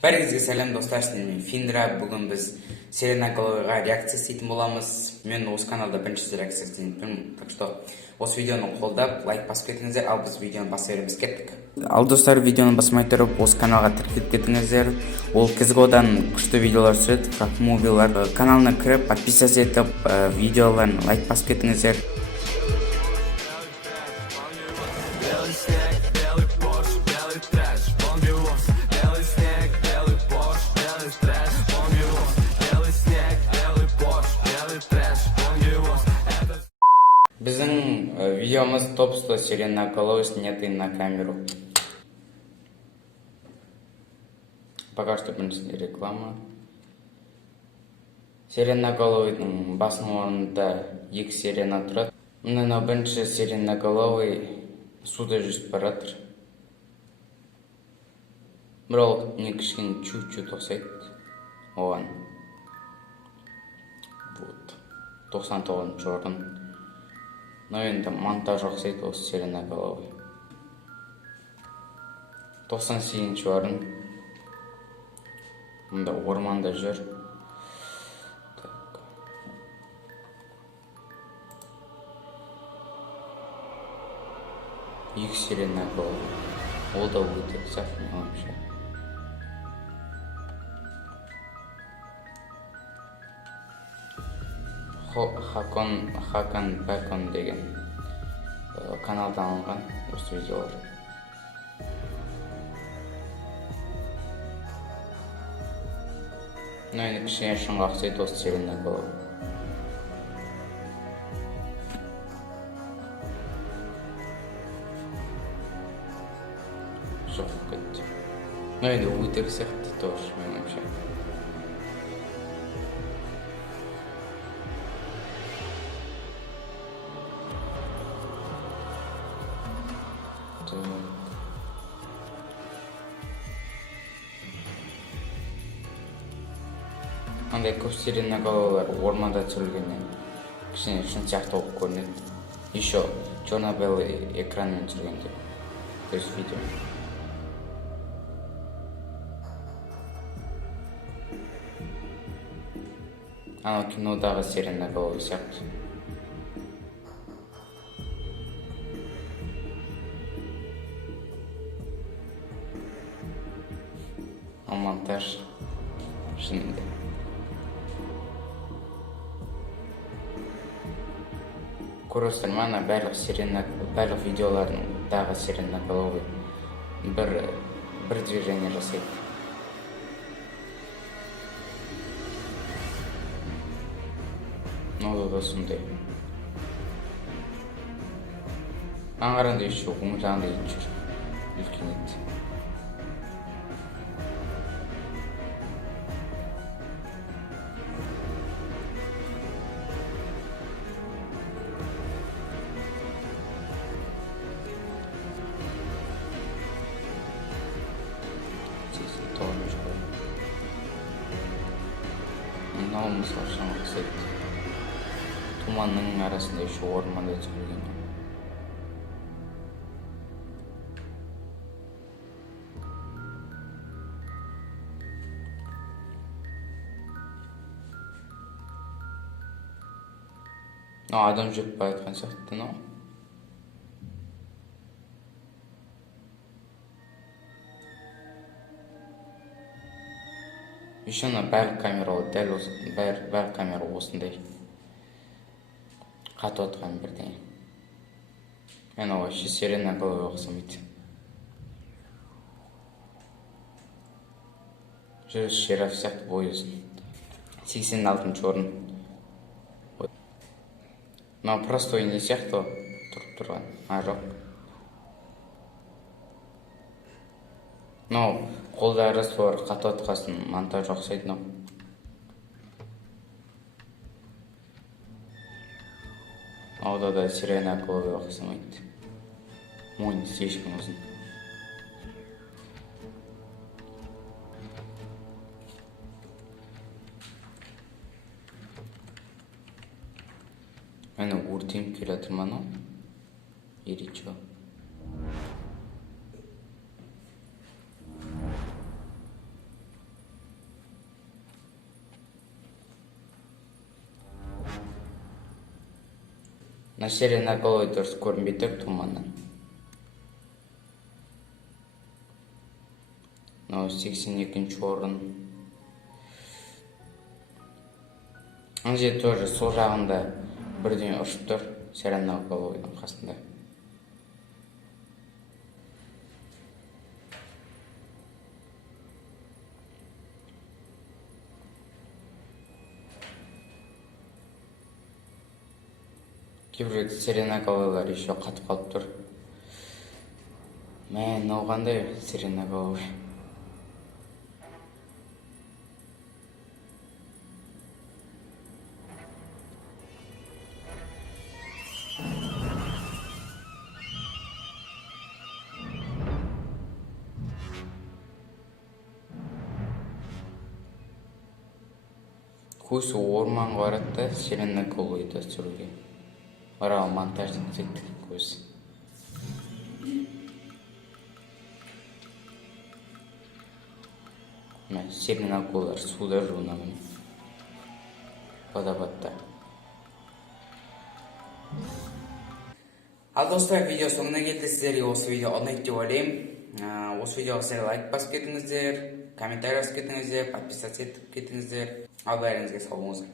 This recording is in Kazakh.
Бәріңізге сәлем достар, мен Финдра. Бүгін біз сиреноголовыйға реакция істейтін боламыз. Мен осы каналда бірінші реакция істейтін. Так что осы видеоны қолдап, лайк басып кетіңіздер, ал біз видеоны басып береміз, кеттік. Ал достар, видеоны басмай тұрып, осы каналға тіркеліп кетіңіздер. Ол Кызылодан күшті видеолар түседі, как мувилар. Каналына кіріп, подписаться етіп, видеоларын лайк басып кетіңіздер. Біздің видеомыз топ-100 сиреноголовый, снятый на камеру. Пока что біріншісінде реклама. Сиреноголовыйдың басының орнында 2 сирена тұрады. Мына бірінші сиреноголовый суда жүзіп баратыр. Бірақ не кішкене чуть-чуть ұқсайды оған. Вот. 99 орын. Но енді монтаж ұқсайды осы сиреноголовый. 98 орын. Мұнда орманда жүр. Екі сиреноголовый. Ол да өте ұқсап, мен ойымша. Хакан Бакон деген каналдан алынған осы видеолар. Но енді кішкене шыңға ұқсайды осы сиреноголовый. Жоқ кетті. Но енді өтірік сияқты тоже, мен ойымша. Андай көп сиреноголовылар орманда түсірілгеннен кішкене шын сияқты болып көрінеді. Еще черно-белый экранмен түсіргенде. То есть видео. Анау кинодағы сиреноголовый сияқты. Монтаж шынында. Көресіздер ме, ана барлық видеолардағы сиреноголовый бір движение жасайды. Ну да сондай. Аңғарында еще оң жағында ит жүр. Үлкен ит. Мынау мысалы шын ұқсайды. Туманның арасында еще орманда түсірілген. Адам жүріп бара жатқан сияқты, но еще ана барлық камера дәл осы, барлық камера осындай қатып отқан бірдеңе. Мен вообще сиреноголовый ұқсамайды. Жүріс шераф сияқты бойы ұзын. 86 орын. Но простой не сияқты тұрып тұрған. Жоқ. Но қолдары солар қатып отқасын монтаж ұқсайды, но. Ауда да сиреноголовый ұқсамайды. Мойны слишком ұзын. Мені өртеніп келе жатыр ма, но? Или что? Мына сиреноголовый дұрыс көрінбей тұр туманнан. Мынау 82-ші орын. Ана жерде тоже сол жағында бірден ұшып тұр сиреноголовыйдың қасында. Кейбір сиреноголовыйлар еще қатып қалып тұр. Мынау қандай сиреноголовый? Көзі орманға барады да сиреноголовыйды түсіруге. Орал монтаждың цикл көзі. Сиреноголовыйлар суда жуына міне. Водопадта. Ал достар, видео соңына келді. Сіздерге осы видео ұнайды деп ойлаймын. Осы видеоға сіздер лайк басып кетіңіздер, комментарий жазып кетіңіздер, подписаться етіп кетіңіздер. Ал бәріңізге сау болыңыздар.